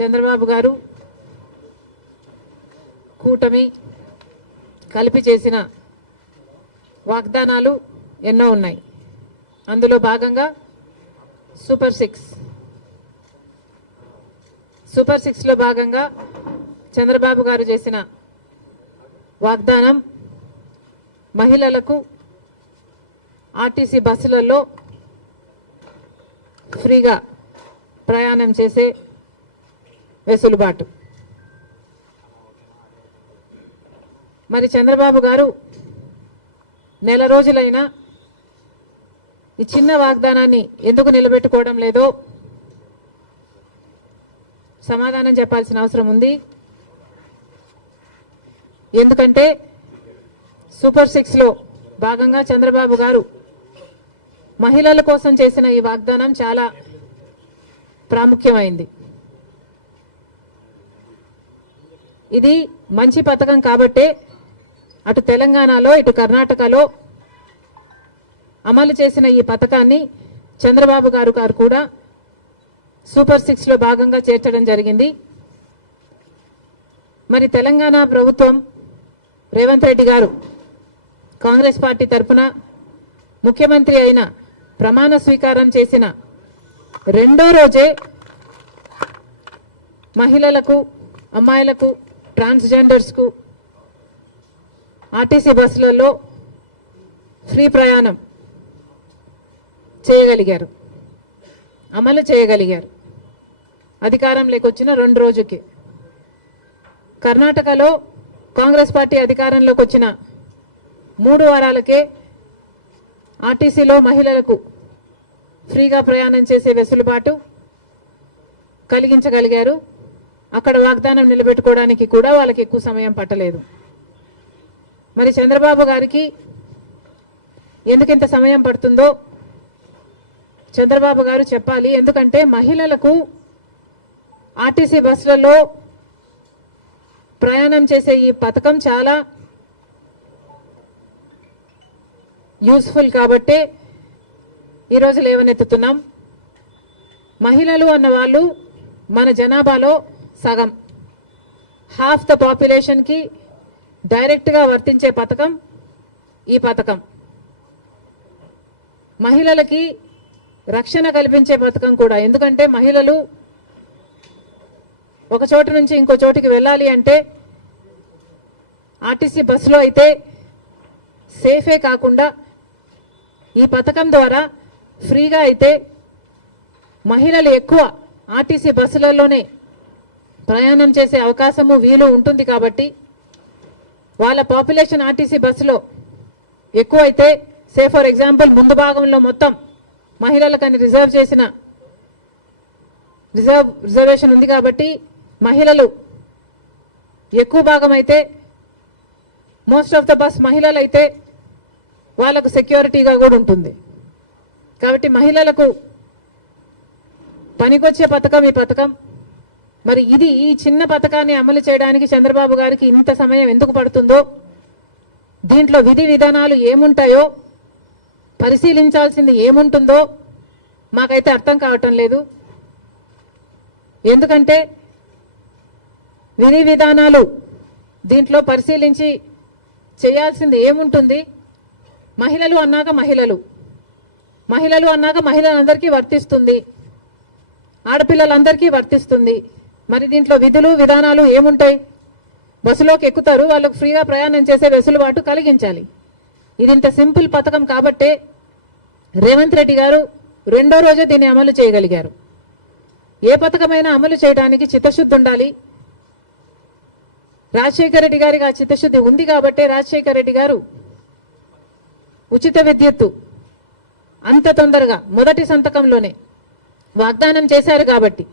చంద్రబాబు గారు కూటమి కలిపి చేసిన వాగ్దానాలు ఎన్నో ఉన్నాయి. అందులో భాగంగా సూపర్ సిక్స్లో భాగంగా చంద్రబాబు గారు చేసిన వాగ్దానం మహిళలకు ఆర్టీసీ బస్సులలో ఫ్రీగా ప్రయాణం చేసే వెసులుబాటు. మరి చంద్రబాబు గారు నెల రోజులైనా ఈ చిన్న వాగ్దానాన్ని ఎందుకు నిలబెట్టుకోవడం లేదో సమాధానం చెప్పాల్సిన అవసరం ఉంది. ఎందుకంటే సూపర్ 6లో భాగంగా చంద్రబాబు గారు మహిళల కోసం చేసిన ఈ వాగ్దానం చాలా ప్రాముఖ్యమైంది. ఇది మంచి పథకం కాబట్టే అటు తెలంగాణలో ఇటు కర్ణాటకలో అమలు చేసిన ఈ పథకాన్ని చంద్రబాబు గారు కూడా సూపర్ 6లో భాగంగా చేర్చడం జరిగింది. మరి తెలంగాణ ప్రభుత్వం రేవంత్ రెడ్డి గారు కాంగ్రెస్ పార్టీ తరఫున ముఖ్యమంత్రి అయిన ప్రమాణ స్వీకారం చేసిన రెండో రోజే మహిళలకు, అమ్మాయిలకు, ట్రాన్స్జెండర్స్కు ఆర్టీసీ బస్సులలో ఫ్రీ ప్రయాణం చేయగలిగారు, అమలు చేయగలిగారు. అధికారంలోకి వచ్చిన 2 రోజుకి. కర్ణాటకలో కాంగ్రెస్ పార్టీ అధికారంలోకి వచ్చిన 3 వారాలకే ఆర్టీసీలో మహిళలకు ఫ్రీగా ప్రయాణం చేసే వెసులుబాటు కలిగించగలిగారు. అక్కడ వాగ్దానం నిలబెట్టుకోవడానికి కూడా వాళ్ళకి ఎక్కువ సమయం పట్టలేదు. మరి చంద్రబాబు గారికి ఎందుకు ఇంత సమయం పడుతుందో చంద్రబాబు గారు చెప్పాలి. ఎందుకంటే మహిళలకు ఆర్టీసీ బస్సులలో ప్రయాణం చేసే ఈ పథకం చాలా యూస్ఫుల్ కాబట్టే ఈరోజు లేవనెత్తుతున్నాం. మహిళలు అన్న వాళ్ళు మన జనాభాలో సగం, హాఫ్ ద పాపులేషన్కి డైరెక్ట్గా వర్తించే పథకం ఈ పథకం. మహిళలకి రక్షణ కల్పించే పథకం కూడా. ఎందుకంటే మహిళలు ఒక చోటు నుంచి ఇంకో చోటికి వెళ్ళాలి అంటే ఆర్టీసీ బస్సులో అయితే సేఫే కాకుండా ఈ పథకం ద్వారా ఫ్రీగా అయితే మహిళలు ఎక్కువ ఆర్టీసీ బస్సులలోనే ప్రయాణం చేసే అవకాశము వీలు ఉంటుంది. కాబట్టి వాళ్ళ పాపులేషన్ ఆర్టీసీ బస్సులో ఎక్కువ అయితే, సే ఫర్ ఎగ్జాంపుల్ ముందు భాగంలో మొత్తం మహిళలకని రిజర్వేషన్ ఉంది కాబట్టి మహిళలు ఎక్కువ భాగం అయితే, మోస్ట్ ఆఫ్ ద బస్ మహిళలు అయితే వాళ్ళకు సెక్యూరిటీగా కూడా ఉంటుంది. కాబట్టి మహిళలకు పనికొచ్చే పథకం ఈ పథకం. మరి ఈ చిన్న పథకాన్ని అమలు చేయడానికి చంద్రబాబు గారికి ఇంత సమయం ఎందుకు పడుతుందో, దీంట్లో విధి విధానాలు ఏముంటాయో, పరిశీలించాల్సింది ఏముంటుందో మాకైతే అర్థం కావటం లేదు. ఎందుకంటే విధి విధానాలు దీంట్లో పరిశీలించి చేయాల్సింది ఏముంటుంది? మహిళలు అన్నాక మహిళలందరికీ వర్తిస్తుంది, ఆడపిల్లలందరికీ వర్తిస్తుంది. మరి దీంట్లో విధులు విధానాలు ఏముంటాయి? బస్సులోకి ఎక్కుతారు, వాళ్ళకు ఫ్రీగా ప్రయాణం చేసే వెసులుబాటు కలిగించాలి. ఇది ఇంత సింపుల్ పథకం కాబట్టే రేవంత్ రెడ్డి గారు రెండో రోజే దీన్ని అమలు చేయగలిగారు. ఏ పథకమైనా అమలు చేయడానికి చిత్తశుద్ధి ఉండాలి. రాజశేఖర రెడ్డి గారికి ఆ చిత్తశుద్ధి ఉంది కాబట్టే రాజశేఖర రెడ్డి గారు ఉచిత విద్యుత్తు అంత తొందరగా మొదటి సంతకంలోనే వాగ్దానం చేశారు. కాబట్టి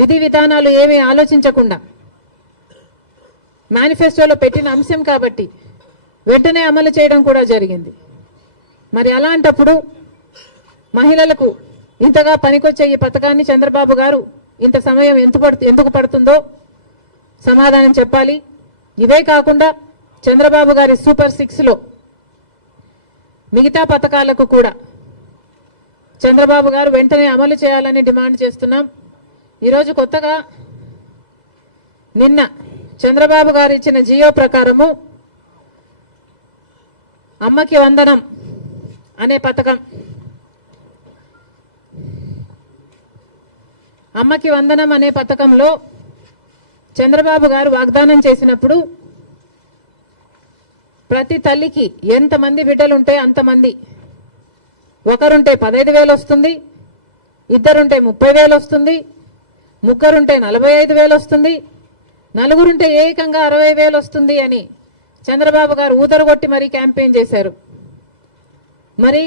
విధి విధానాలు ఏమీ ఆలోచించకుండా మేనిఫెస్టోలో పెట్టిన అంశం కాబట్టి వెంటనే అమలు చేయడం కూడా జరిగింది. మరి అలాంటప్పుడు మహిళలకు ఇంతగా పనికొచ్చే ఈ పథకాన్ని చంద్రబాబు గారు ఇంత సమయం ఎందుకు పడుతుందో సమాధానం చెప్పాలి. ఇవే కాకుండా చంద్రబాబు గారి సూపర్ 6లో మిగతా పథకాలకు కూడా చంద్రబాబు గారు వెంటనే అమలు చేయాలని డిమాండ్ చేస్తున్నాం. ఈరోజు కొత్తగా నిన్న చంద్రబాబు గారు ఇచ్చిన జియో ప్రకారము అమ్మకి వందనం అనే పథకం, అమ్మకి వందనం అనే పథకంలో చంద్రబాబు గారు వాగ్దానం చేసినప్పుడు ప్రతి తల్లికి ఎంతమంది బిడ్డలుంటే అంతమంది, ఒకరుంటే 15,000 వస్తుంది, ఇద్దరుంటే 30,000 వస్తుంది, ముగ్గురుంటే 45,000 వస్తుంది, నలుగురుంటే ఏకంగా 60,000 వస్తుంది అని చంద్రబాబు గారు ఊదరగొట్టి మరీ క్యాంపెయిన్ చేశారు. మరి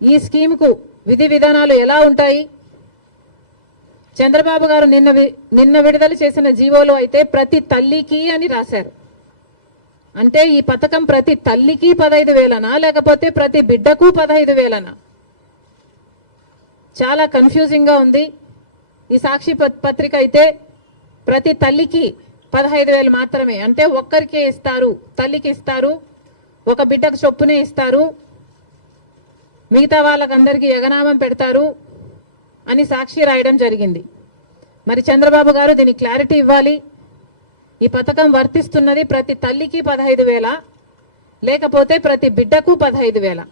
ఈ స్కీమ్కు విధి విధానాలు ఎలా ఉంటాయి? చంద్రబాబు గారు నిన్న విడుదల చేసిన జీవోలో అయితే ప్రతి తల్లికి అని రాశారు. అంటే ఈ పథకం ప్రతి తల్లికి 15,000నా లేకపోతే ప్రతి బిడ్డకు 15,000నా? చాలా కన్ఫ్యూజింగ్ గా ఉంది. ఈ సాక్షి పత్రిక అయితే ప్రతి తల్లికి 15,000 మాత్రమే, అంటే ఒక్కరికే ఇస్తారు, తల్లికి ఇస్తారు, ఒక బిడ్డకు చొప్పునే ఇస్తారు, మిగతా వాళ్ళకందరికీ ఎగనామం పెడతారు అని సాక్షి రాయడం జరిగింది. మరి చంద్రబాబు గారు దీనికి క్లారిటీ ఇవ్వాలి. ఈ పథకం వర్తిస్తున్నది ప్రతి తల్లికి 15,000 లేకపోతే ప్రతి బిడ్డకు 15,000?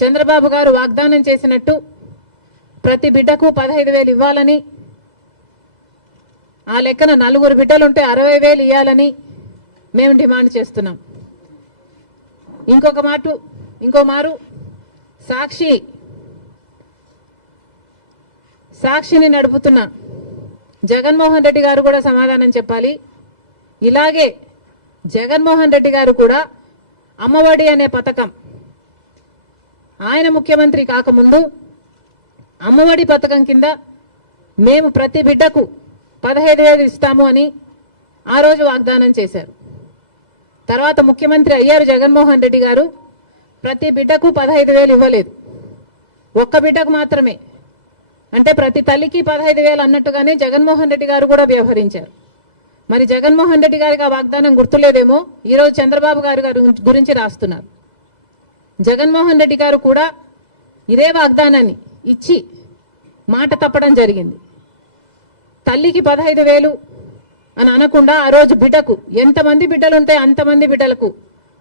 చంద్రబాబు గారు వాగ్దానం చేసినట్టు ప్రతి బిడ్డకు 15,000 ఇవ్వాలని, ఆ లెక్కన నలుగురు బిడ్డలుంటే 60,000 ఇవ్వాలని మేము డిమాండ్ చేస్తున్నాం. ఇంకో మారు సాక్షిని నడుపుతున్న జగన్మోహన్ రెడ్డి గారు కూడా సమాధానం చెప్పాలి. ఇలాగే జగన్మోహన్ రెడ్డి గారు కూడా అమ్మఒడి అనే పథకం, ఆయన ముఖ్యమంత్రి కాకముందు అమ్మఒడి పథకం కింద మేము ప్రతి బిడ్డకు 15,000 ఇస్తాము అని ఆ రోజు వాగ్దానం చేశారు. తర్వాత ముఖ్యమంత్రి అయ్యారు జగన్మోహన్ రెడ్డి గారు, ప్రతి బిడ్డకు 15,000 ఇవ్వలేదు, ఒక్క బిడ్డకు మాత్రమే. అంటే ప్రతి తల్లికి 15,000 అన్నట్టుగానే జగన్మోహన్ రెడ్డి గారు కూడా వ్యవహరించారు. మరి జగన్మోహన్ రెడ్డి గారికి ఆ వాగ్దానం గుర్తులేదేమో ఈరోజు చంద్రబాబు గారు గురించి రాస్తున్నారు. జగన్మోహన్ రెడ్డి గారు కూడా ఇదే వాగ్దానాన్ని ఇచ్చి మాట తప్పడం జరిగింది. తల్లికి 15,000 అని అనకుండా ఆ రోజు బిడ్డకు ఎంతమంది బిడ్డలుంటే అంతమంది బిడ్డలకు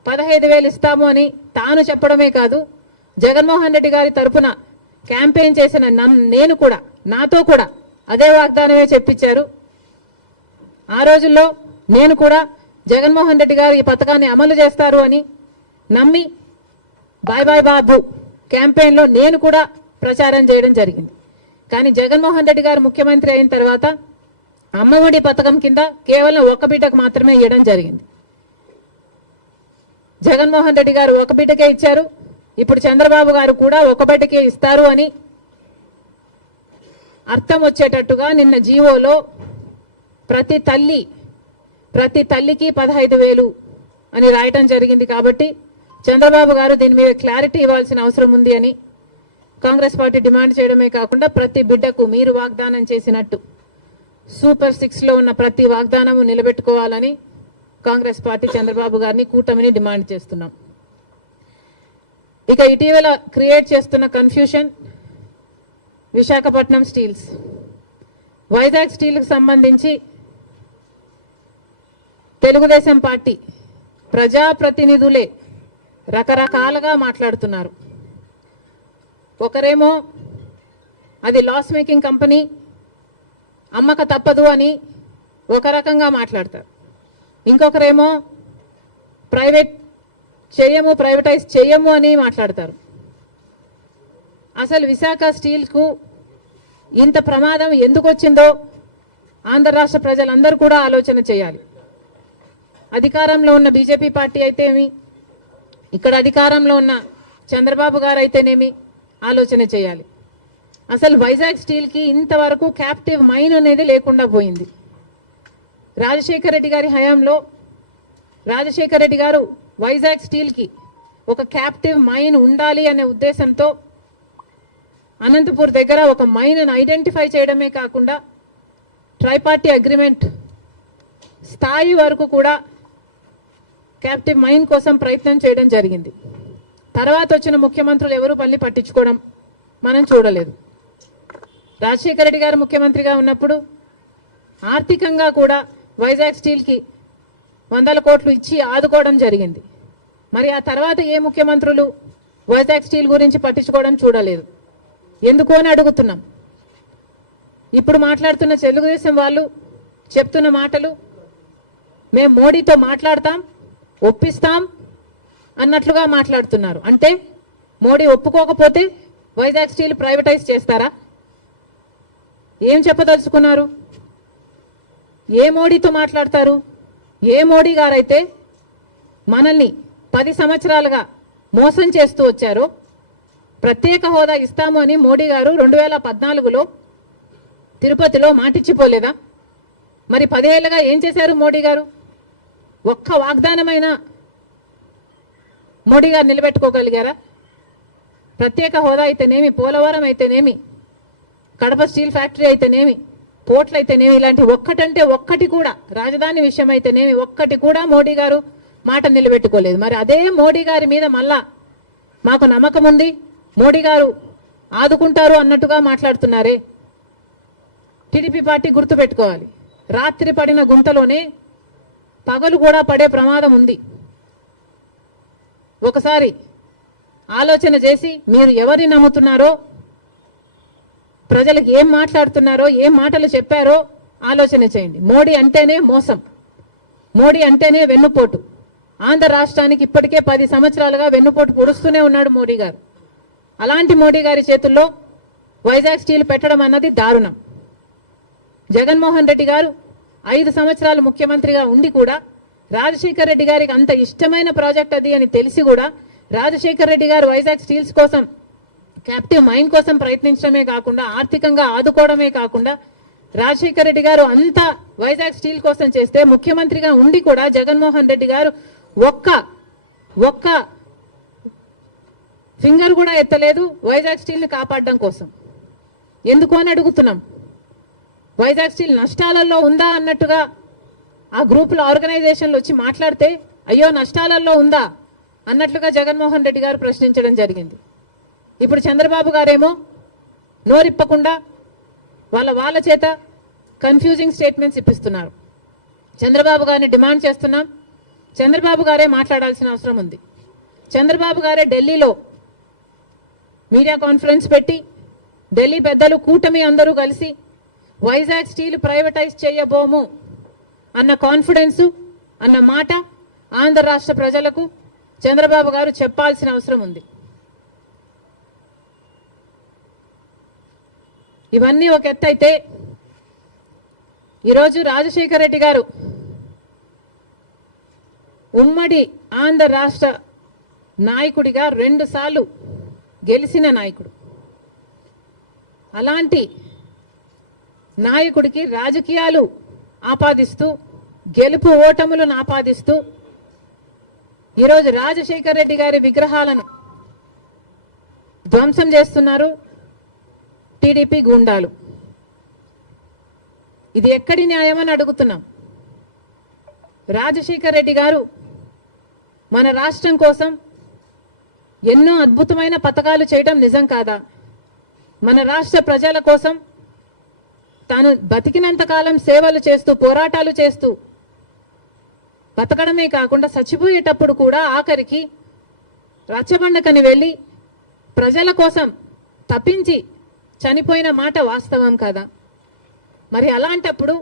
15,000 ఇస్తాము అని తాను చెప్పడమే కాదు, జగన్మోహన్ రెడ్డి గారి తరఫున క్యాంపెయిన్ చేసిన నేను కూడా, నాతో కూడా అదే వాగ్దానమే చెప్పించారు. ఆ రోజుల్లో నేను కూడా జగన్మోహన్ రెడ్డి గారు ఈ పథకాన్ని అమలు చేస్తారు అని నమ్మి బాయ్ బాయ్ బాబు క్యాంపెయిన్లో నేను కూడా ప్రచారం చేయడం జరిగింది. కానీ జగన్మోహన్ రెడ్డి గారు ముఖ్యమంత్రి అయిన తర్వాత అమ్మఒడి పథకం కింద కేవలం ఒక బిడ్డకు మాత్రమే ఇవ్వడం జరిగింది. జగన్మోహన్ రెడ్డి గారు ఒక బిడ్డకే ఇచ్చారు, ఇప్పుడు చంద్రబాబు గారు కూడా ఒక బిడ్డకే ఇస్తారు అని అర్థం వచ్చేటట్టుగా నిన్న జీవోలో ప్రతి తల్లికి 15,000 అని రాయటం జరిగింది. కాబట్టి చంద్రబాబు గారు దీని మీద క్లారిటీ ఇవ్వాల్సిన అవసరం ఉంది అని కాంగ్రెస్ పార్టీ డిమాండ్ చేయడమే కాకుండా ప్రతి బిడ్డకు మీరు వాగ్దానం చేసినట్టు సూపర్ 6లో ఉన్న ప్రతి వాగ్దానము నిలబెట్టుకోవాలని కాంగ్రెస్ పార్టీ చంద్రబాబు గారిని, కూటమిని డిమాండ్ చేస్తున్నాం. ఇక ఇటీవల క్రియేట్ చేస్తున్న కన్ఫ్యూషన్ విశాఖపట్నం స్టీల్స్, వైజాగ్ స్టీల్కి సంబంధించి తెలుగుదేశం పార్టీ ప్రజాప్రతినిధులే రకరకాలుగా మాట్లాడుతున్నారు. ఒకరేమో అది లాస్ మేకింగ్ కంపెనీ, అమ్మక తప్పదు అని ఒక రకంగా మాట్లాడతారు. ఇంకొకరేమో ప్రైవేటైజ్ చేయము అని మాట్లాడతారు. అసలు విశాఖ స్టీల్కు ఇంత ప్రమాదం ఎందుకు వచ్చిందో ఆంధ్ర రాష్ట్ర ప్రజలందరూ కూడా ఆలోచన చేయాలి. అధికారంలో ఉన్న బీజేపీ పార్టీ అయితేమి, ఇక్కడ అధికారంలో ఉన్న చంద్రబాబు గారు అయితేనేమి ఆలోచన చేయాలి. అసలు వైజాగ్ స్టీల్కి ఇంతవరకు క్యాప్టివ్ మైన్ అనేది లేకుండా పోయింది. రాజశేఖర రెడ్డి గారి హయాంలో రాజశేఖర రెడ్డి గారు వైజాగ్ స్టీల్కి ఒక క్యాప్టివ్ మైన్ ఉండాలి అనే ఉద్దేశంతో అనంతపూర్ దగ్గర ఒక మైన్ను ఐడెంటిఫై చేయడమే కాకుండా ట్రైపార్టీ అగ్రిమెంట్ స్థాయి వరకు కూడా క్యాప్టివ్ మైన్ కోసం ప్రయత్నం చేయడం జరిగింది. తర్వాత వచ్చిన ముఖ్యమంత్రులు ఎవరు పట్టించుకోవడం మనం చూడలేదు. రాజశేఖర రెడ్డి గారు ముఖ్యమంత్రిగా ఉన్నప్పుడు ఆర్థికంగా కూడా వైజాగ్ స్టీల్కి 100 కోట్లు ఇచ్చి ఆదుకోవడం జరిగింది. మరి ఆ తర్వాత ఏ ముఖ్యమంత్రులు వైజాగ్ స్టీల్ గురించి పట్టించుకోవడం చూడలేదు. ఎందుకు అని అడుగుతున్నాం. ఇప్పుడు మాట్లాడుతున్న తెలుగుదేశం వాళ్ళు చెప్తున్న మాటలు మేము మోడీతో మాట్లాడతాం, ఒప్పిస్తాం అన్నట్లుగా మాట్లాడుతున్నారు. అంటే మోడీ ఒప్పుకోకపోతే వైజాగ్ స్టీల్ ప్రైవేటైజ్ చేస్తారా? ఏం చెప్పదలుచుకున్నారు? ఏ మోడీతో మాట్లాడతారు? ఏ మోడీ గారైతే మనల్ని 10 సంవత్సరాలుగా మోసం చేస్తూ వచ్చారో, ప్రత్యేక హోదా ఇస్తాము అని మోడీ గారు 2014లో తిరుపతిలో మాటిచ్చిపోలేదా? మరి 10 ఏళ్ళుగా ఏం చేశారు మోడీ గారు? ఒక్క వాగ్దానమైన మోడీ గారు నిలబెట్టుకోగలిగారా? ప్రత్యేక హోదా అయితేనేమి, పోలవరం అయితేనేమి, కడప స్టీల్ ఫ్యాక్టరీ అయితేనేమి, పోర్ట్లు అయితేనేమి, ఇలాంటి ఒక్కటంటే ఒక్కటి కూడా, రాజధాని విషయం అయితేనేమి ఒక్కటి కూడా మోడీ గారు మాట నిలబెట్టుకోలేదు. మరి అదే మోడీ గారి మీద మళ్ళా మాకు నమ్మకం ఉంది, మోడీ గారు ఆదుకుంటారు అన్నట్టుగా మాట్లాడుతున్నారే. టీడీపీ పార్టీ గుర్తుపెట్టుకోవాలి, రాత్రి పడిన గుంతలోనే పగలు కూడా పడే ప్రమాదం ఉంది. ఒకసారి ఆలోచన చేసి మీరు ఎవరిని నమ్ముతున్నారో, ప్రజలకు ఏం మాట్లాడుతున్నారో, ఏం మాటలు చెప్పారో ఆలోచన చేయండి. మోడీ అంటేనే మోసం, మోడీ అంటేనే వెన్నుపోటు. ఆంధ్ర రాష్ట్రానికి ఇప్పటికే 10 సంవత్సరాలుగా వెన్నుపోటు పొడుస్తూనే ఉన్నాడు మోడీ గారు. అలాంటి మోడీ గారి చేతుల్లో వైజాగ్ స్టీల్ పెట్టడం అన్నది దారుణం. జగన్మోహన్ రెడ్డి గారు 5 సంవత్సరాలు ముఖ్యమంత్రిగా ఉండి కూడా రాజశేఖర్ రెడ్డి గారికి అంత ఇష్టమైన ప్రాజెక్ట్ అది అని తెలిసి కూడా రాజశేఖర్ రెడ్డి గారు వైజాగ్ స్టీల్స్ కోసం, క్యాప్టివ్ మైన్ కోసం ప్రయత్నించడమే కాకుండా, ఆర్థికంగా ఆదుకోవడమే కాకుండా, రాజశేఖర్ రెడ్డి గారు అంతా వైజాగ్ స్టీల్ కోసం చేస్తే ముఖ్యమంత్రిగా ఉండి కూడా జగన్మోహన్ రెడ్డి గారు ఒక్క ఫింగర్ కూడా ఎత్తలేదు వైజాగ్ స్టీల్ ని కాపాడడం కోసం. ఎందుకు అని అడుగుతున్నాం. వైజాగ్ స్టీల్ నష్టాలలో ఉందా అన్నట్టుగా ఆ గ్రూపుల ఆర్గనైజేషన్లు వచ్చి మాట్లాడితే, అయ్యో నష్టాలలో ఉందా అన్నట్లుగా జగన్మోహన్ రెడ్డి గారు ప్రశ్నించడం జరిగింది. ఇప్పుడు చంద్రబాబు గారేమో నోరిప్పకుండా వాళ్ళ చేత కన్ఫ్యూజింగ్ స్టేట్మెంట్స్ ఇప్పిస్తున్నారు. చంద్రబాబు గారిని డిమాండ్ చేస్తున్నాం, చంద్రబాబు గారే మాట్లాడాల్సిన అవసరం ఉంది. చంద్రబాబు గారే ఢిల్లీలో మీడియా కాన్ఫరెన్స్ పెట్టి, ఢిల్లీ పెద్దలు కూటమి అందరూ కలిసి వైజాగ్ స్టీల్ ప్రైవేటైజ్ చేయబోము అన్న కాన్ఫిడెన్స్, అన్న మాట ఆంధ్ర రాష్ట్ర ప్రజలకు చంద్రబాబు గారు చెప్పాల్సిన అవసరం ఉంది. ఇవన్నీ ఒక ఎత్తు అయితే, ఈరోజు రాజశేఖర రెడ్డి గారు ఉమ్మడి ఆంధ్ర రాష్ట్ర నాయకుడిగా 2 సార్లు గెలిచిన నాయకుడు. అలాంటి నాయకుడికి రాజకీయాలు ఆపాదిస్తూ, గెలుపు ఓటములను ఆపాదిస్తూ ఈరోజు రాజశేఖర రెడ్డి గారి విగ్రహాలను ధ్వంసం చేస్తున్నారు టీడీపీ గూండాలు. ఇది ఎక్కడి న్యాయమని అడుగుతున్నాం. రాజశేఖర రెడ్డి గారు మన రాష్ట్రం కోసం ఎన్నో అద్భుతమైన పథకాలు చేయడం నిజం కాదా? మన రాష్ట్ర ప్రజల కోసం తాను బతికినంత కాలం సేవలు చేస్తూ, పోరాటాలు చేస్తూ బతకడమే కాకుండా చచ్చిపోయేటప్పుడు కూడా ఆఖరికి రచ్చబండకని వెళ్ళి ప్రజల కోసం తప్పించి చనిపోయిన మాట వాస్తవం కాదా? మరి అలాంటప్పుడు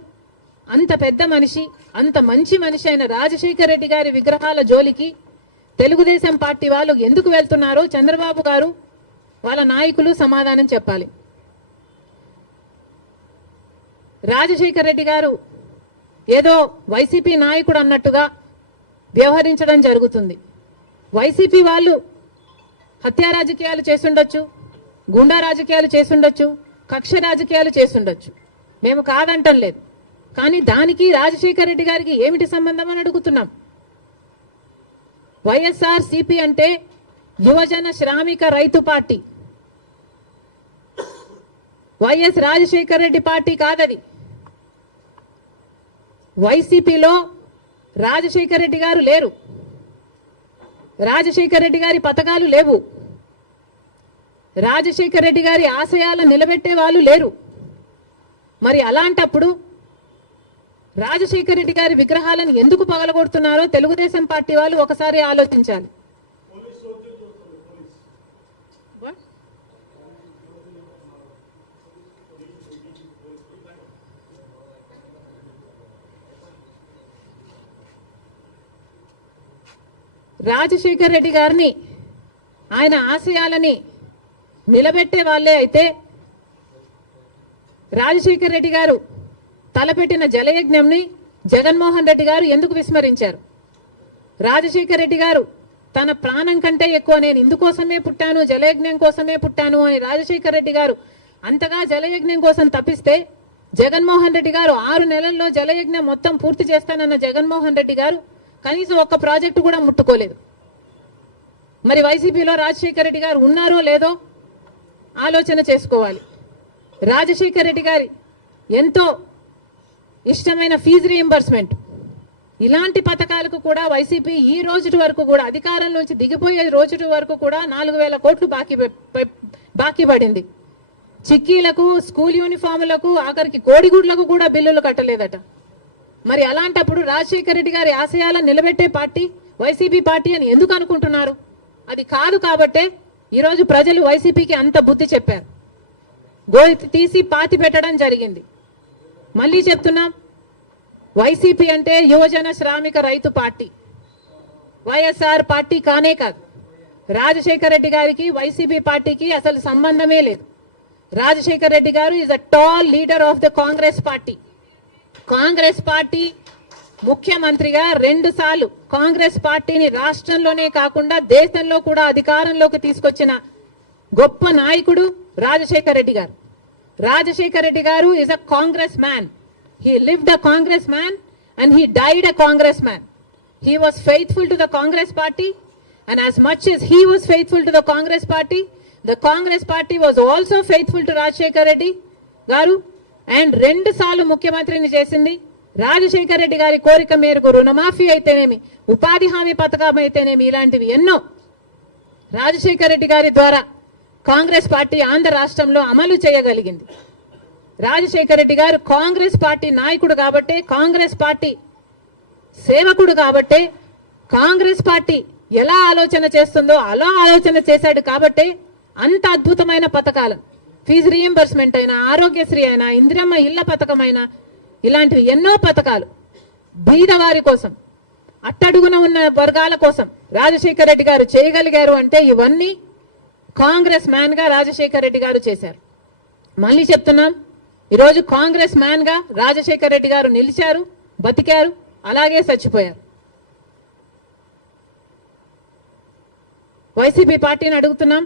అంత పెద్ద మనిషి, అంత మంచి మనిషి అయిన రాజశేఖర రెడ్డి గారి విగ్రహాల జోలికి తెలుగుదేశం పార్టీ వాళ్ళు ఎందుకు వెళ్తున్నారో చంద్రబాబు గారు, వాళ్ళ నాయకులు సమాధానం చెప్పాలి. రాజశేఖర రెడ్డి గారు ఏదో వైసీపీ నాయకుడు అన్నట్టుగా వ్యవహరించడం జరుగుతుంది. వైసీపీ వాళ్ళు హత్యా రాజకీయాలు చేసుండొచ్చు, గుండా రాజకీయాలు చేసుండొచ్చు, కక్ష రాజకీయాలు చేసుండొచ్చు, మేము కాదంటం లేదు. కానీ దానికి రాజశేఖర రెడ్డి గారికి ఏమిటి సంబంధం అని అడుగుతున్నాం. వైఎస్ఆర్ సిపి అంటే యువజన శ్రామిక రైతు party. YS Rajasekhara Reddy party కాదది. వైసీపీలో రాజశేఖర రెడ్డి గారు లేరు, రాజశేఖర రెడ్డి గారి పథకాలు లేవు, రాజశేఖర రెడ్డి గారి ఆశయాలను నిలబెట్టే వాళ్ళు లేరు. మరి అలాంటప్పుడు రాజశేఖర రెడ్డి గారి విగ్రహాలను ఎందుకు పగలగొడుతున్నారో తెలుగుదేశం పార్టీ వాళ్ళు ఒకసారి ఆలోచించాలి. రాజశేఖర రెడ్డి గారిని ఆయన ఆశయాలని నిలబెట్టే వాళ్ళే అయితే రాజశేఖర రెడ్డి గారు తలపెట్టిన జలయజ్ఞంని జగన్మోహన్ రెడ్డి గారు ఎందుకు విస్మరించారు? రాజశేఖర రెడ్డి గారు తన ప్రాణం కంటే ఎక్కువ నేను ఇందుకోసమే పుట్టాను, జలయజ్ఞం కోసమే పుట్టాను అని రాజశేఖర రెడ్డి గారు అంతగా జలయజ్ఞం కోసం తప్పిస్తే జగన్మోహన్ రెడ్డి గారు 6 నెలల్లో జలయజ్ఞం మొత్తం పూర్తి చేస్తానన్న జగన్మోహన్ రెడ్డి గారు కనీసం ఒక్క ప్రాజెక్టు కూడా ముట్టుకోలేదు. మరి వైసీపీలో రాజశేఖర రెడ్డి గారు ఉన్నారో లేదో ఆలోచన చేసుకోవాలి. రాజశేఖర రెడ్డి గారి ఎంతో ఇష్టమైన ఫీజు రీయింబర్స్మెంట్ ఇలాంటి పథకాలకు కూడా వైసీపీ ఈ రోజు వరకు కూడా అధికారంలోంచి దిగిపోయే రోజు వరకు కూడా 4,000 కోట్లు బాకీ పడింది. చిక్కీలకు, స్కూల్ యూనిఫాములకు, ఆఖరికి కోడిగుడ్లకు కూడా బిల్లులు కట్టలేదట. మరి అలాంటప్పుడు రాజశేఖర రెడ్డి గారి ఆశయాలను నిలబెట్టే పార్టీ వైసీపీ పార్టీ అని ఎందుకు అనుకుంటున్నారు? అది కాదు కాబట్టే ఈరోజు ప్రజలు వైసీపీకి అంత బుద్ధి చెప్పారు, గోతి తీసి పాతి పెట్టడం జరిగింది. మళ్ళీ చెప్తున్నాం, వైసీపీ అంటే యువజన శ్రామిక రైతు పార్టీ, వైఎస్ఆర్ పార్టీ కానే కాదు. రాజశేఖర రెడ్డి గారికి వైసీపీ పార్టీకి అసలు సంబంధమే లేదు. రాజశేఖర రెడ్డి గారు is a tall leader of the Congress party. Congress party ముఖ్యమంత్రిగా 2 సార్లు కాంగ్రెస్ పార్టీని రాష్ట్రంలోనే కాకుండా దేశంలో కూడా అధికారంలోకి తీసుకొచ్చిన గొప్ప నాయకుడు రాజశేఖర రెడ్డి గారు. రాజశేఖర రెడ్డి గారు is a Congress man. He lived a Congress man and he died a Congress man. He was faithful to the Congress party, and as much as he was faithful to the Congress party was also faithful to Rajshekar Reddy garu, and 2 సార్లు ముఖ్యమంత్రిని చేసింది. రాజశేఖర రెడ్డి గారి కోరిక మేరకు రుణమాఫీ అయితేనేమి, ఉపాధి హామీ పథకం అయితేనేమి, ఇలాంటివి ఎన్నో రాజశేఖర రెడ్డి గారి ద్వారా కాంగ్రెస్ పార్టీ ఆంధ్ర రాష్ట్రంలో అమలు చేయగలిగింది. రాజశేఖర రెడ్డి గారు కాంగ్రెస్ పార్టీ నాయకుడు కాబట్టే, కాంగ్రెస్ పార్టీ సేవకుడు కాబట్టే, కాంగ్రెస్ పార్టీ ఎలా ఆలోచన చేస్తుందో అలా ఆలోచన చేశాడు కాబట్టే అంత అద్భుతమైన పథకాలు, ఫీజు రీయింబర్స్మెంట్ అయినా, ఆరోగ్యశ్రీ అయినా, ఇందిరమ్మ ఇళ్ల పథకం అయినా, ఇలాంటివి ఎన్నో పథకాలు బీదవారి కోసం, అట్టడుగున ఉన్న వర్గాల కోసం రాజశేఖర రెడ్డి గారు చేయగలిగారు అంటే ఇవన్నీ కాంగ్రెస్ మ్యాన్ గా రాజశేఖర రెడ్డి గారు చేశారు. మళ్ళీ చెప్తున్నాం, ఈరోజు కాంగ్రెస్ మ్యాన్ గా రాజశేఖర రెడ్డి గారు నిలిచారు, బతికారు, అలాగే చచ్చిపోయారు. వైసీపీ పార్టీని అడుగుతున్నాం,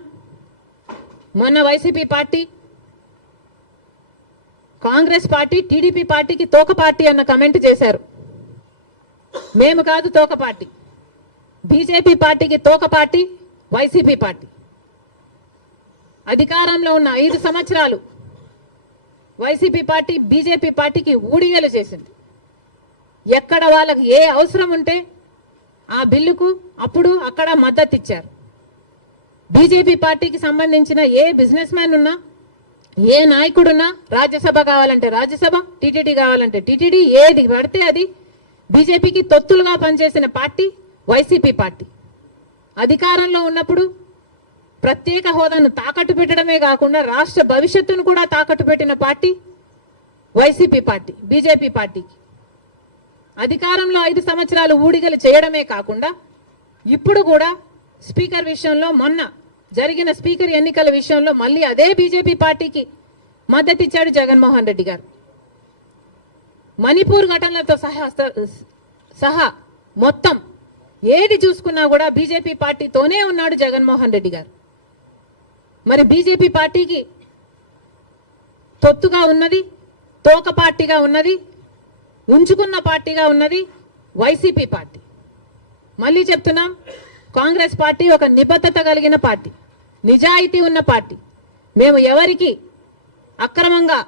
మొన్న YCP party Congress party TDP పార్టీకి తోక పార్టీ అన్న కమెంట్ చేశారు. మేము కాదు తోక పార్టీ, బీజేపీ పార్టీకి తోక పార్టీ వైసీపీ పార్టీ. అధికారంలో ఉన్న 5 సంవత్సరాలు వైసీపీ పార్టీ బీజేపీ పార్టీకి ఊడిగలు చేసింది. ఎక్కడ వాళ్ళకి ఏ అవసరం ఉంటే ఆ బిల్లుకు అప్పుడు అక్కడ మద్దతు ఇచ్చారు. బీజేపీ పార్టీకి సంబంధించిన ఏ బిజినెస్ మ్యాన్ ఉన్నా, ఏ నాయకుడున్నా, రాజ్యసభ కావాలంటే రాజ్యసభ, టీటీడీ కావాలంటే టీటీడీ, ఏది పడితే అది బీజేపీకి తొత్తులుగా పనిచేసిన పార్టీ వైసీపీ పార్టీ. అధికారంలో ఉన్నప్పుడు ప్రత్యేక హోదాను తాకట్టు పెట్టడమే కాకుండా రాష్ట్ర భవిష్యత్తును కూడా తాకట్టు పెట్టిన పార్టీ వైసీపీ పార్టీ. బీజేపీ పార్టీకి అధికారంలో 5 సంవత్సరాలు ఊడిగలు చేయడమే కాకుండా ఇప్పుడు కూడా స్పీకర్ విషయంలో, మొన్న జరిగిన స్పీకర్ ఎన్నికల విషయంలో మళ్ళీ అదే బీజేపీ పార్టీకి మద్దతు ఇచ్చాడు జగన్మోహన్ రెడ్డి గారు. మణిపూర్ ఘటనలతో సహా మొత్తం ఏది చూసుకున్నా కూడా బీజేపీ పార్టీతోనే ఉన్నాడు జగన్మోహన్ రెడ్డి గారు. మరి బీజేపీ పార్టీకి తొత్తుగా ఉన్నది, తోక పార్టీగా ఉన్నది, ఉంచుకున్న పార్టీగా ఉన్నది వైసీపీ పార్టీ. మళ్ళీ చెప్తున్నాం, కాంగ్రెస్ పార్టీ ఒక నిబద్ధత కలిగిన పార్టీ, నిజాయితీ ఉన్న పార్టీ. మేము ఎవరికి అక్రమంగా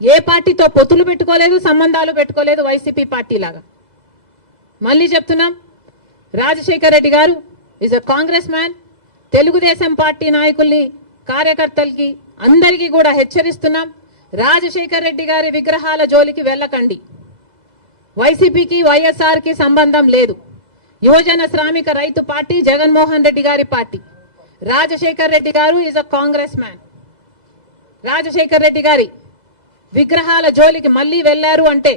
ఏ పార్టీతో పొత్తులు పెట్టుకోలేదు, సంబంధాలు పెట్టుకోలేదు వైసీపీ పార్టీ లాగా. మళ్ళీ చెప్తున్నాం, రాజశేఖర రెడ్డి గారు is a Congress man. Telugu Desam party నాయకుల్ని, కార్యకర్తలకి, అందరికీ కూడా హెచ్చరిస్తున్నాం, రాజశేఖర రెడ్డి గారి విగ్రహాల జోలికి వెళ్ళకండి. వైసీపీకి వైఎస్ఆర్కి సంబంధం లేదు. యువజన శ్రామిక రైతు పార్టీ జగన్మోహన్ రెడ్డి గారి పార్టీ. రాజశేఖర్ రెడ్డి గారు is a Congress man. Rajasekhar Reddy గారి విగ్రహాల జోలికి మళ్ళీ వెళ్లారు అంటే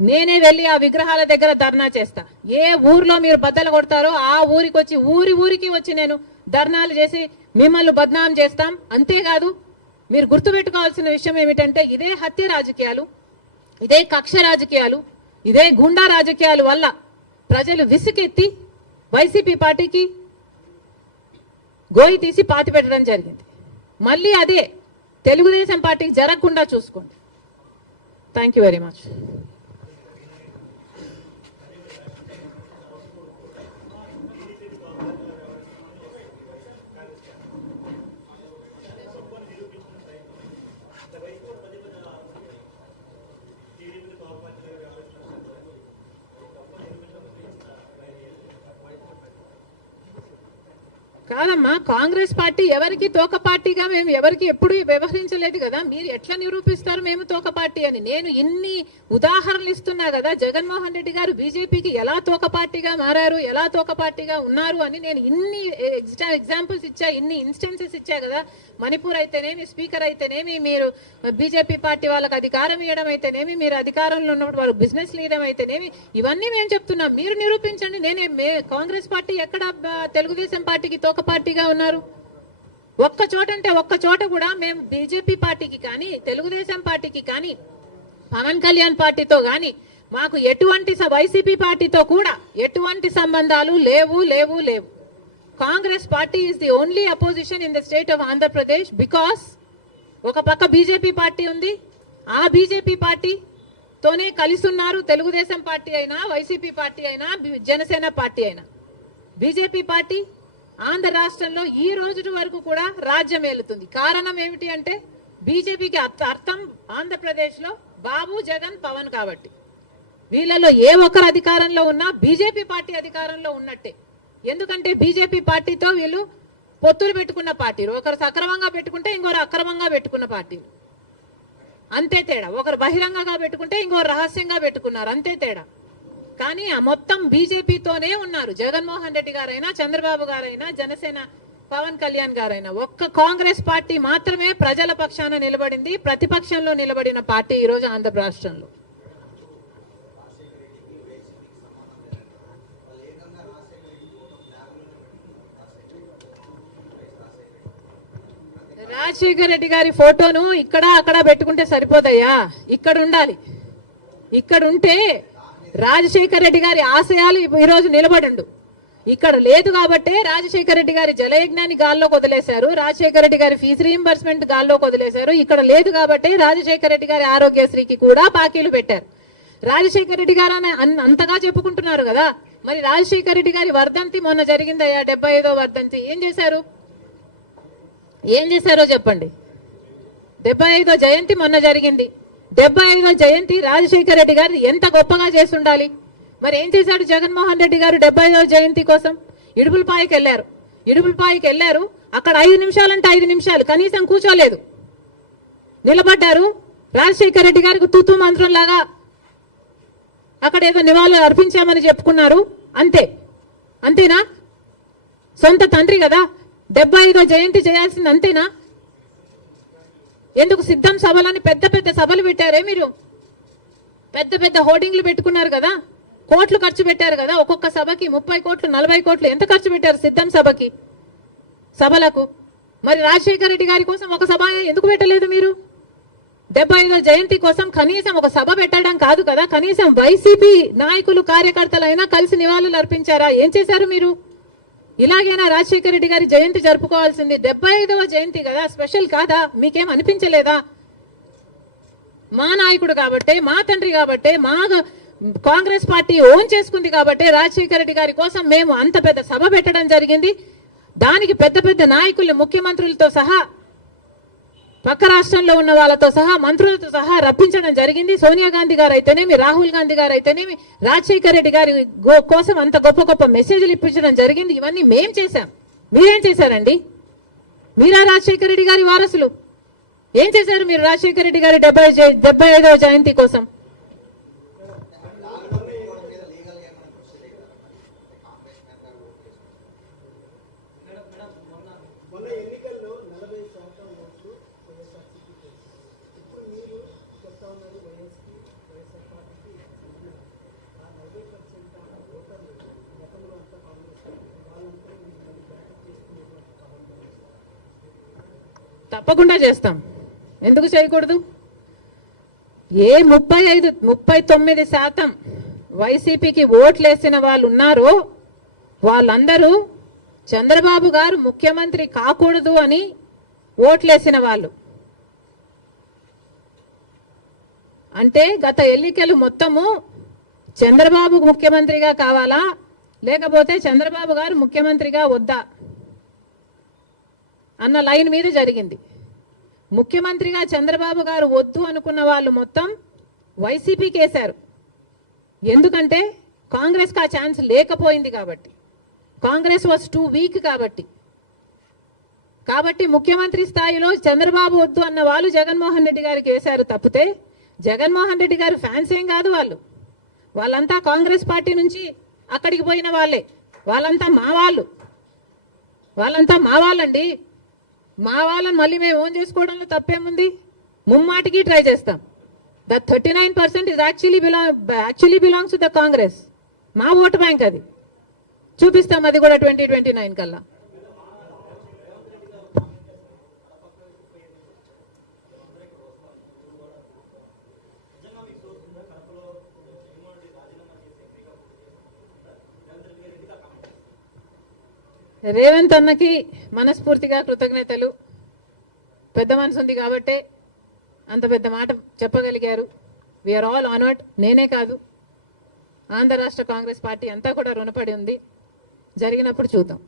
నేనే వెళ్ళి ఆ విగ్రహాల దగ్గర ధర్నా చేస్తా. ఏ ఊర్లో మీరు బద్దలు కొడతారో ఆ ఊరికి వచ్చి ఊరికి వచ్చి నేను ధర్నాలు చేసి మిమ్మల్ని బద్నాం చేస్తాం. అంతేకాదు మీరు గుర్తుపెట్టుకోవాల్సిన విషయం ఏమిటంటే ఇదే హత్య రాజకీయాలు, ఇదే కక్ష రాజకీయాలు, ఇదే గుండా రాజకీయాల వల్ల ప్రజలు విసుకెత్తి వైసీపీ పార్టీకి గోయి తీసి పాతి పెట్టడం జరిగింది. మళ్ళీ అదే తెలుగుదేశం పార్టీకి జరగకుండా చూసుకోండి. Thank you very much. కాదమ్మా, కాంగ్రెస్ పార్టీ ఎవరికి తోక పార్టీగా మేము ఎవరికి ఎప్పుడు వ్యవహరించలేదు కదా. మీరు ఎట్లా నిరూపిస్తారు మేము తోక పార్టీ అని? నేను ఇన్ని ఉదాహరణలు ఇస్తున్నా కదా. జగన్మోహన్ రెడ్డి గారు బీజేపీకి ఎలా తోక పార్టీగా మారారు, ఎలా తోక పార్టీగా ఉన్నారు అని నేను ఇన్ని ఎగ్జాంపుల్స్ ఇచ్చా, ఇన్ని ఇన్స్టెన్సెస్ ఇచ్చా కదా. మణిపూర్ అయితేనేమి, స్పీకర్ అయితేనేమి, మీరు బీజేపీ పార్టీ వాళ్ళకి అధికారం ఇవ్వడం అయితేనేమి, మీరు అధికారంలో ఉన్నప్పుడు వాళ్ళు బిజినెస్ లీడర్ అయితేనేమి, ఇవన్నీ మేము చెప్తున్నాం. మీరు నిరూపించండి. కాంగ్రెస్ పార్టీ ఎక్కడ తెలుగుదేశం పార్టీకి తోక పార్టీగా ఉన్నారు? ఒక్క చోట అంటే ఒక్క చోట కూడా మేము బీజేపీ పార్టీకి కానీ తెలుగుదేశం పార్టీకి కానీ పవన్ కళ్యాణ్ పార్టీతో కానీ మాకు ఎటువంటి వైసీపీ పార్టీతో కూడా ఎటువంటి సంబంధాలు లేవు లేవు లేవు. Congress party is the only opposition in the state of Andhra Pradesh. Because ఒక పక్క బీజేపీ పార్టీ ఉంది, ఆ బీజేపీ పార్టీతోనే కలిసి ఉన్నారు తెలుగుదేశం పార్టీ అయినా, వైసీపీ పార్టీ అయినా, జనసేన పార్టీ అయినా. బీజేపీ పార్టీ ఆంధ్ర రాష్ట్రంలో ఈ రోజు వరకు కూడా రాజ్యం ఏలుతుంది. కారణం ఏమిటి అంటే బీజేపీకి అర్థం ఆంధ్రప్రదేశ్ లో బాబు, జగన్, పవన్ కాబట్టి. వీళ్ళలో ఏ ఒక్కరు అధికారంలో ఉన్నా బీజేపీ పార్టీ అధికారంలో ఉన్నట్టే. ఎందుకంటే బీజేపీ పార్టీతో వీళ్ళు పొత్తులు పెట్టుకున్న పార్టీలు. ఒకరు సక్రమంగా పెట్టుకుంటే ఇంకొకరు అక్రమంగా పెట్టుకున్న పార్టీలు. అంతే తేడా. ఒకరు బహిరంగంగా పెట్టుకుంటే ఇంకొకరు రహస్యంగా పెట్టుకున్నారు. అంతే తేడా. కానీ ఆ మొత్తం బీజేపీతోనే ఉన్నారు. జగన్మోహన్ రెడ్డి గారైనా, చంద్రబాబు గారైనా, జనసేన పవన్ కళ్యాణ్ గారైనా. ఒక్క కాంగ్రెస్ పార్టీ మాత్రమే ప్రజల పక్షాన నిలబడింది, ప్రతిపక్షంలో నిలబడిన పార్టీ ఈ రోజు ఆంధ్ర రాష్ట్రంలో. రాజశేఖర్ రెడ్డి గారి ఫోటోను ఇక్కడ అక్కడ పెట్టుకుంటే సరిపోతాయా? ఇక్కడ ఉండాలి. ఇక్కడ ఉంటే రాజశేఖర్ రెడ్డి గారి ఆశయాలు ఈరోజు నిలబడండు. ఇక్కడ లేదు కాబట్టే రాజశేఖర్ రెడ్డి గారి జలయజ్ఞాన్ని గాల్లోకి వదిలేశారు, రాజశేఖర్ రెడ్డి గారి ఫీజు రీయింబర్స్మెంట్ గాల్లోకి వదిలేశారు. ఇక్కడ లేదు కాబట్టే రాజశేఖర్ రెడ్డి గారి ఆరోగ్యశ్రీకి కూడా బాకీలు పెట్టారు. రాజశేఖర్ రెడ్డి గారు అంతగా చెప్పుకుంటున్నారు కదా. మరి రాజశేఖర్ రెడ్డి గారి వర్ధంతి మొన్న జరిగిందయ్యా, 75వ వర్ధంతి. ఏం చేశారో చెప్పండి. 75వ జయంతి మొన్న జరిగింది. 75వ జయంతి రాజశేఖర్ రెడ్డి గారు ఎంత గొప్పగా చేసి ఉండాలి. మరి ఏం చేశాడు జగన్మోహన్ రెడ్డి గారు 75వ జయంతి కోసం? ఇడుపులపాయకి వెళ్ళారు. అక్కడ 5 నిమిషాలంటే 5 నిమిషాలు కనీసం కూర్చోలేదు, నిలబడ్డారు. రాజశేఖర్ రెడ్డి గారికి తూతూ మంత్రం లాగా అక్కడ ఏదో నివాళులు అర్పించామని చెప్పుకున్నారు. అంతేనా? సొంత తండ్రి కదా 75వ జయంతి చేయాల్సింది. అంతేనా? ఎందుకు సిద్ధం సభలని పెద్ద పెద్ద సభలు పెట్టారే మీరు? పెద్ద పెద్ద హోర్డింగ్లు పెట్టుకున్నారు కదా, కోట్లు ఖర్చు పెట్టారు కదా. ఒక్కొక్క సభకి 30 కోట్లు 40 కోట్లు ఎంత ఖర్చు పెట్టారు సిద్ధం సభలకు? మరి రాజశేఖర్ రెడ్డి గారి కోసం ఒక సభ ఎందుకు పెట్టలేదు మీరు? 75వ జయంతి కోసం కనీసం ఒక సభ పెట్టడం కాదు కదా, కనీసం వైసీపీ నాయకులు కార్యకర్తలైనా కలిసి నివాళులు అర్పించారా? ఏం చేశారు మీరు? ఇలాగైనా రాజశేఖర్ రెడ్డి గారి జయంతి జరుపుకోవాల్సింది. 75వ జయంతి కదా, స్పెషల్ కాదా? మీకేం అనిపించలేదా? మా నాయకుడు కాబట్టే, మా తండ్రి కాబట్టే, మా కాంగ్రెస్ పార్టీ ఓన్ చేసుకుంది కాబట్టి రాజశేఖర్ రెడ్డి గారి కోసం మేము అంత పెద్ద సభ పెట్టడం జరిగింది. దానికి పెద్ద పెద్ద నాయకులు, ముఖ్యమంత్రులతో సహా, పక్క రాష్ట్రంలో ఉన్న వాళ్ళతో సహా, మంత్రులతో సహా రప్పించడం జరిగింది. సోనియా గాంధీ గారు అయితేనేమి, రాహుల్ గాంధీ గారు అయితేనేమి రాజశేఖర్ రెడ్డి గారి కోసం అంత గొప్ప గొప్ప మెసేజ్లు ఇప్పించడం జరిగింది. ఇవన్నీ మేం చేశాం. మీరేం చేశారండి? మీరా రాజశేఖర్ రెడ్డి గారి వారసులు? ఏం చేశారు మీరు రాజశేఖర్ రెడ్డి గారి 75వ జయంతి కోసం? తప్పకుండా చేస్తాం. ఎందుకు చేయకూడదు? ఏ 39% వైసీపీకి ఓట్లేసిన వాళ్ళు ఉన్నారో వాళ్ళందరూ చంద్రబాబు గారు ముఖ్యమంత్రి కాకూడదు అని ఓట్లేసిన వాళ్ళు. అంటే గత ఎన్నికలు మొత్తము చంద్రబాబు ముఖ్యమంత్రిగా కావాలా లేకపోతే చంద్రబాబు గారు ముఖ్యమంత్రిగా వద్దా అన్న లైన్ మీద జరిగింది. ముఖ్యమంత్రిగా చంద్రబాబు గారు వద్దు అనుకున్న వాళ్ళు మొత్తం వైసీపీకి వేశారు. ఎందుకంటే కాంగ్రెస్కి ఆ ఛాన్స్ లేకపోయింది కాబట్టి, కాంగ్రెస్ వాజ్ టూ వీక్ కాబట్టి ముఖ్యమంత్రి స్థాయిలో చంద్రబాబు వద్దు అన్న వాళ్ళు జగన్మోహన్ రెడ్డి గారికి వేశారు తప్పితే జగన్మోహన్ రెడ్డి గారు ఫ్యాన్స్ ఏం కాదు. వాళ్ళంతా కాంగ్రెస్ పార్టీ నుంచి అక్కడికి పోయిన వాళ్ళే. వాళ్ళంతా మా వాళ్ళండి. మా వాళ్ళని మళ్ళీ మేము ఓన్ చేసుకోవడంలో తప్పేముంది? ముమ్మాటికి ట్రై చేస్తాం. The 39% is actually belongs to the Congress. మా ఓటు బ్యాంక్ అది. చూపిస్తాం అది కూడా 2029 కల్లా. రేవంత్ అన్నకి మనస్ఫూర్తిగా కృతజ్ఞతలు. పెద్ద మనసు ఉంది కాబట్టే అంత పెద్ద మాట చెప్పగలిగారు. We are all honoured. నేనే కాదు, ఆంధ్ర రాష్ట్ర కాంగ్రెస్ పార్టీ అంతా కూడా రుణపడి ఉంది. జరిగినప్పుడు చూద్దాం.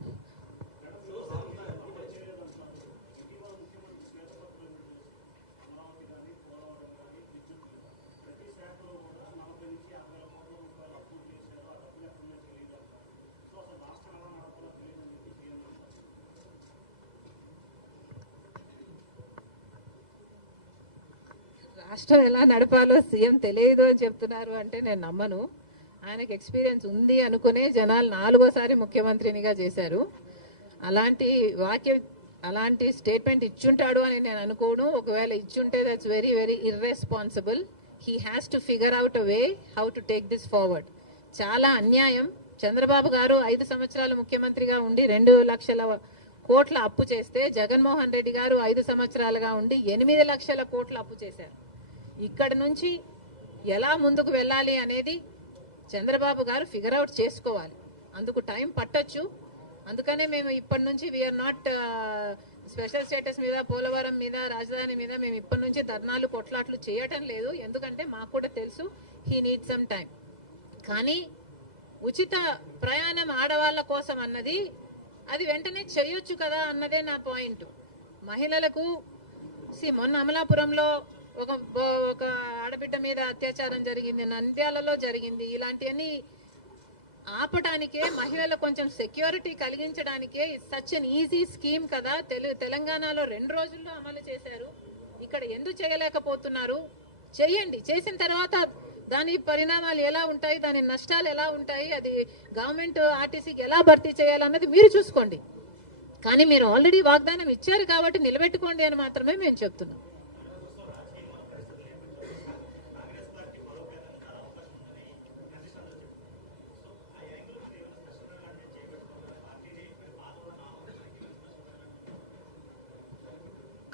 రాష్ట్రం ఎలా నడపాలో సీఎం తెలియదు అని చెప్తున్నారు అంటే నేను నమ్మను. ఆయనకు ఎక్స్పీరియన్స్ ఉంది అనుకునే జనాలు 4వ ముఖ్యమంత్రినిగా చేశారు. అలాంటి స్టేట్మెంట్ ఇచ్చుంటాడు అని నేను అనుకోను. ఒకవేళ ఇచ్చుంటే that's very very irresponsible. He has to figure out a way how to take this forward. చాలా అన్యాయం. చంద్రబాబు గారు 5 సంవత్సరాలు ముఖ్యమంత్రిగా ఉండి 2 లక్షల కోట్ల అప్పు చేస్తే జగన్మోహన్ రెడ్డి గారు 5 సంవత్సరాలుగా ఉండి 8 లక్షల కోట్ల అప్పు చేశారు. ఇక్కడ నుంచి ఎలా ముందుకు వెళ్ళాలి అనేది చంద్రబాబు గారు ఫిగర్ అవుట్ చేసుకోవాలి. అందుకు టైం పట్టొచ్చు. అందుకనే మేము ఇప్పటి నుంచి వీఆర్ నాట్ స్పెషల్ స్టేటస్ మీద, పోలవరం మీద, రాజధాని మీద మేము ఇప్పటి నుంచి ధర్నాలు కొట్లాట్లు చేయటం లేదు. ఎందుకంటే మాకు కూడా తెలుసు హీ నీడ్ సమ్ టైం. కానీ ఉచిత ప్రయాణం ఆడవాళ్ళ కోసం అన్నది అది వెంటనే చేయొచ్చు కదా అన్నదే నా పాయింట్. మహిళలకు మొన్న అమలాపురంలో ఒక ఆడబిడ్డ మీద అత్యాచారం జరిగింది, నంద్యాలలో జరిగింది. ఇలాంటివన్నీ ఆపటానికే, మహిళలకు కొంచెం సెక్యూరిటీ కలిగించడానికే సచ్ అన్ ఈజీ స్కీమ్ కదా. తెలంగాణలో 2 రోజుల్లో అమలు చేశారు. ఇక్కడ ఎందుకు చేయలేకపోతున్నారు? చేయండి. చేసిన తర్వాత దాని పరిణామాలు ఎలా ఉంటాయి, దాని నష్టాలు ఎలా ఉంటాయి, అది గవర్నమెంట్ ఆర్టీసీకి ఎలా భర్తీ చేయాలన్నది మీరు చూసుకోండి. కానీ మీరు ఆల్రెడీ వాగ్దానం ఇచ్చారు కాబట్టి నిలబెట్టుకోండి అని మాత్రమే మేము చెప్తున్నాం.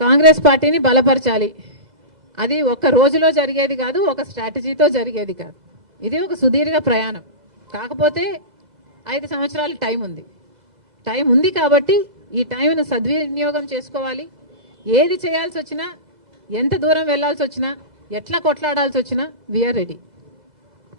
కాంగ్రెస్ పార్టీని బలపరచాలి. అది ఒక్క రోజులో జరిగేది కాదు, ఒక స్ట్రాటజీతో జరిగేది కాదు. ఇది ఒక సుదీర్ఘ ప్రయాణం. కాకపోతే 5 సంవత్సరాలు టైం ఉంది కాబట్టి ఈ టైంను సద్వినియోగం చేసుకోవాలి. ఏది చేయాల్సి వచ్చినా, ఎంత దూరం వెళ్లాల్సి వచ్చినా, ఎట్లా కొట్లాడాల్సి వచ్చినా వీఆర్ రెడీ.